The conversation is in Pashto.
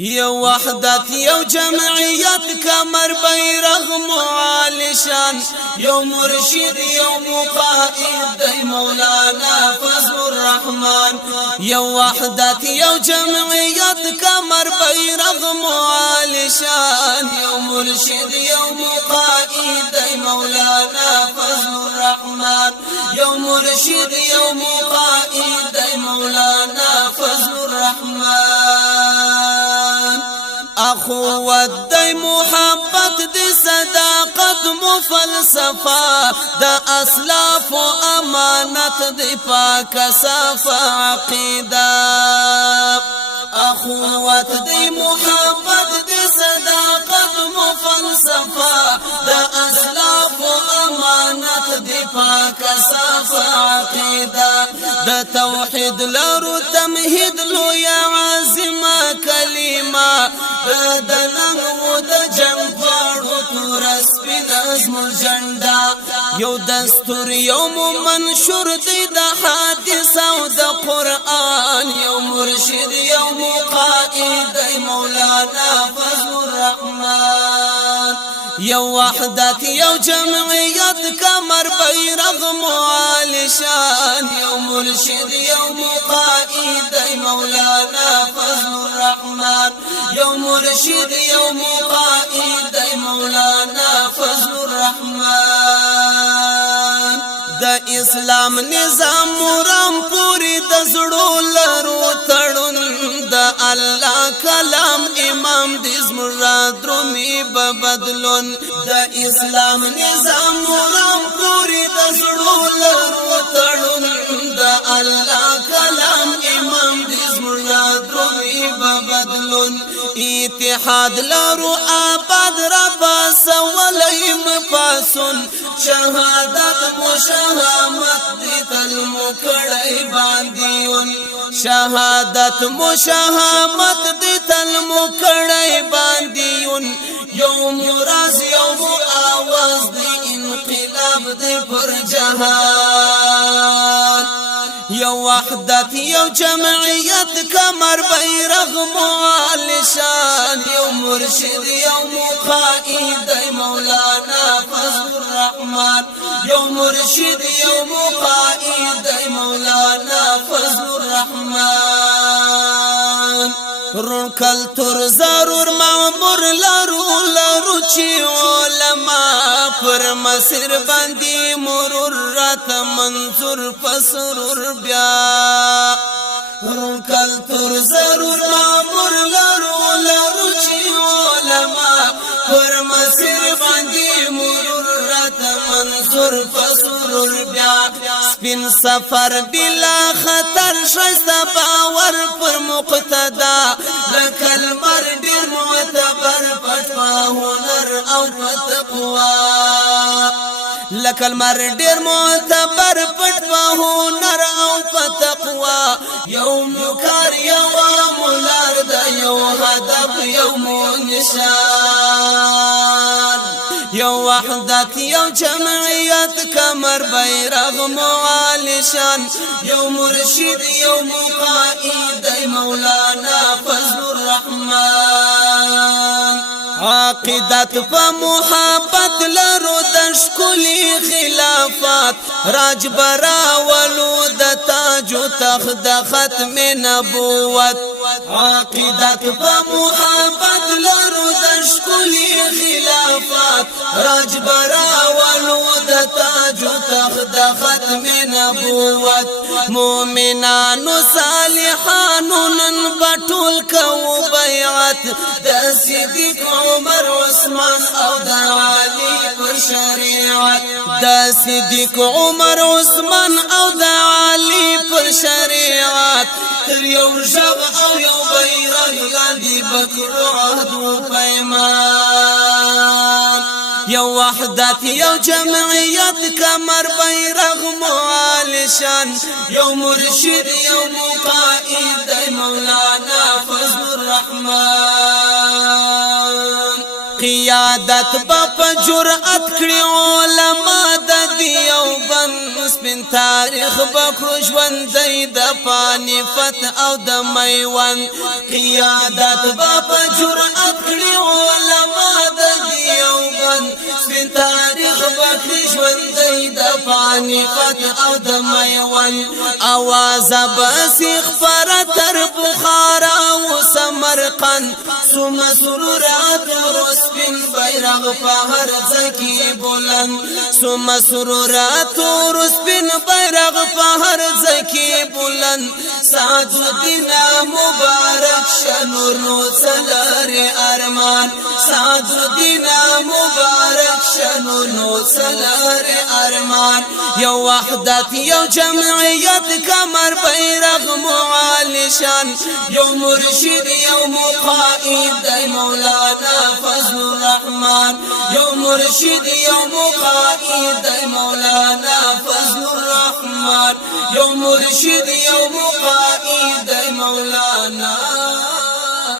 یو وحدت یو جمعیت کمر بیرغ معالشان یو مرشد یو مقائد دی مولانا فضل الرحمن یو وحدت یو جمعیت کمر بیرغ معالشان یو مرشد یو مقائد دی مولانا فضل الرحمن یو مرشد یو مقائد دی مولانا فضل الرحمن اخوت دی محبت دی صداقت مفلسفه دا اسلاف و امانت دی پاک صفا عقیده اخوت دی محبت دی صداقت مفلسفه دا اسلاف و امانت دی پاک صفا عقیده دا توحید لرو تمهید لو یا عظیمه کلمه د ننګ و د جنگ پاړو تور سپین ازمر جنډا یو دستور یو منشور دی د حدیث او د قران یو مرشد یو مقائد دی مولانا فضل الرحمن یو وحدت یو جمعیت کمر بیرغ معالشان یو مرشد یو مقائد دی مولانا فضل الرحمن یو مرشد یو مقائد دی مولانا فضل الرحمن د اسلام نظام مرام پوری د زړو لرو تړون د الله کلام امام د زمرا درومي بدلون د اسلام نظام مرام پوری د زړو لرو تړون د الله کلام امام د زمرا درومي بدلون اتحاد لرو آباد ربا سولیم پاسون شهادت مشاهمت دی تل مکڑی باندیون شهادت مشاهمت دی تل مکڑی باندیون یوم راز یوم آواز دی انقلاب دی پر جهان یو وحدت یو جمعیت کمر بیرغ معالشان یو مرشد یو مقائد دی مولانا فضل الرحمن یو مرشد یو مقائد دی مولانا فضل الرحمن رنکل تر ضرور معمور لرو چی علماء پر مسیر باندی مرور رات منظور فسرور بیا رنکل تر ضرور معمور لرو چی علماء پر مسیر باندی مرور رات منظور فسرور بیا سپین سفر بلا خطر شایسته باور پر مقتدا لکل مر ډیر معتبر پټ هنر او تقوا لکل مر ډیر معتبر پټ هنر او تقوا یوم کار یو مولار د یو هدف یوم نشان یو وحدت یو جمعیت کمر بیرغ معالشان یو مرشد یو مقائد دی مولانا فضل الرحمن عقیدت په محبت لرو د ښکلي خلافات راج براولو د تاج و تخت د ختم نبوت عقیدت په محبت لرو د ښکلي خلافات راج براولو د تاج و تخت د ختم نبوت مومنانو صالحانو نن بټول کو بیعت د صدیق عمر عثمان او د علی پر شریعت د صدیق عمر عثمان او د علی پر شریعت تر یو ژغ او یو بیرغ لاندې بکړو عهد و پیمان یو وحدت یو جمعیت کمر بیرغ معالشان یو مرشد یو مقائد دی مولانا فضل الرحمن قیادت با جرأت کړي علما د دیوبند سپین تاریخ بکړو ژوندی د پاني فت او د میوند قیادت با معرفت او د میوان آواز بس خبر تر بخارا و سمرقند سم سرورات رسبن بیرغ په هر ځکی بلند سم سرورات رسبن بیرغ په هر ځکی بلند سعد الدین مبارک شنور نو سلار ارمان سعد الدین مبارک شنور نو سلار ارمان یو وحدت یو جمعیت کمر بیرغ معالشان یو مرشد یو مقائد دی مولانا فضل الرحمن یو مرشد یو مقائد دی مولانا فضل الرحمن یو مرشد یو مقائد دی مولانا